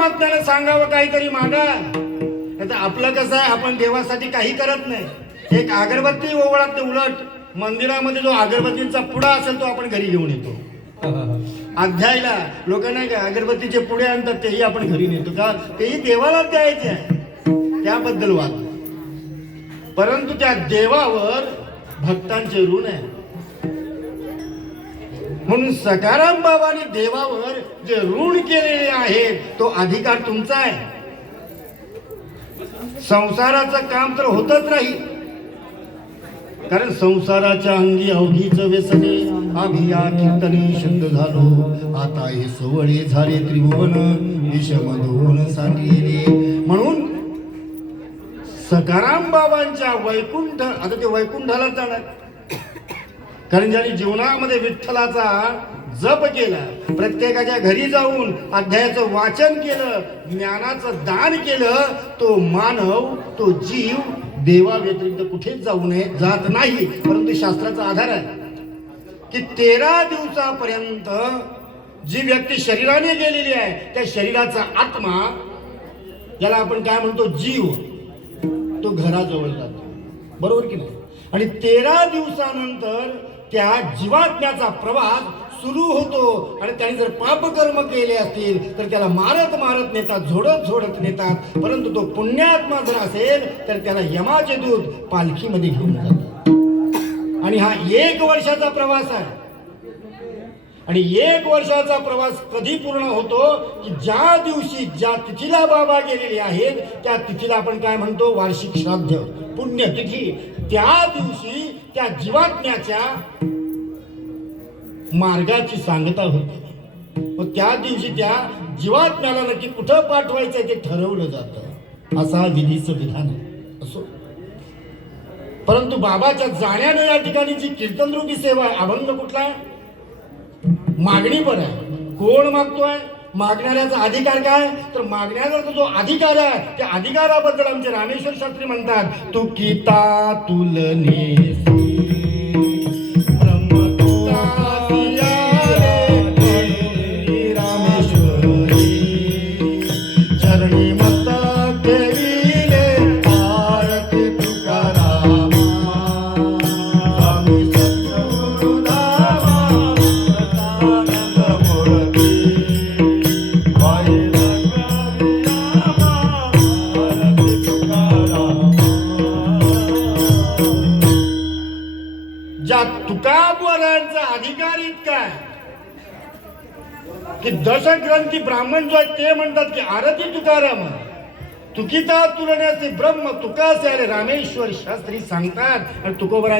मागताना सांगावं काहीतरी मागा. आता आपलं कसं आहे आपण देवासाठी काही करत नाही. एक अगरबत्ती ओवळत ते उलट मंदिरामध्ये जो अगरबत्तीचा पुडा असेल तो आपण घरी घेऊन येतो. अध्यायला लोक नाही का अगरबत्तीचे पुढे आणतात तेही आपण घरी नेतो. का? तेही देवाला द्यायचे आहे. त्याबद्दल वाद. परंतु त्या देवावर भक्तांचे ऋण आहे. म्हणून सकाराम बाबाने देवावर जे ऋण केलेले आहे तो अधिकार तुमचा आहे. संसाराचं काम तर होतच राहील कारण संसाराच्या अंगी अवघीच व्यसने अभिया कीर्तने शुद्ध झालो. आता हे सोवळे झाले त्रिभुवन विषमधून सांगिले म्हणून सकाराम बाबांच्या वैकुंठ आता ते वैकुंठाला जाणार. कारण ज्याने जीवनामध्ये विठ्ठलाचा जप केला प्रत्येकाच्या घरी जाऊन अध्यायाचं वाचन केलं ज्ञानाचं दान केलं तो मानव तो जीव देवा व्यतिरिक्त कुठेच जाऊ नये जात नाही. परंतु शास्त्राचा आधार आहे की तेरा दिवसापर्यंत जी व्यक्ती शरीराने गेलेली आहे त्या शरीराचा आत्मा याला आपण काय म्हणतो जीव तो घराजवळ जातो. बरोबर की नाही? आणि तेरा दिवसानंतर त्या जीवात्म्याचा प्रवास सुरू होतो. आणि त्याने जर पापकर्म केले असतील तर त्याला मारत मारत नेतात झोडत झोडत नेतात. परंतु तो पुण्यात्मा जर असेल तर त्याला यमाचे दूध पालखीमध्ये घेऊन जातात. आणि हा एक वर्षाचा प्रवास आहे. आणि एक वर्षाचा प्रवास कधी पूर्ण होतो? की ज्या दिवशी ज्या तिथीला बाबा गेलेले आहेत त्या तिथीला आपण काय म्हणतो? वार्षिक श्राद्ध पुण्यतिथी. त्या दिवशी त्या जीवात्म्याच्या मार्गाची सांगता होती. व त्या दिवशी त्या जीवात्म्याला नक्की कुठं पाठवायचं ते ठरवलं जातं असा विधीचं विधान आहे. असो. परंतु बाबाच्या जाण्यानं या ठिकाणी जी कीर्तनरूपी सेवा आहे अभंग कुठला आहे? मागणी पण आहे. कोण मागतोय? मागणाऱ्याचा अधिकार काय? तर मागण्याचा जो अधिकार आहे त्या अधिकाराबद्दल आमचे रामेश्वर शास्त्री म्हणतात तू किता तुलने तुकाबरांचा अधिकार इतका आहे? की दशग्रंथी ब्राह्मण जो आहे ते म्हणतात की आरती तुकाराम. तुकिता तुलण्याचे ब्रह्म तुकासे अरे रामेश्वर शास्त्री सांगतात. आणि तुकोबरा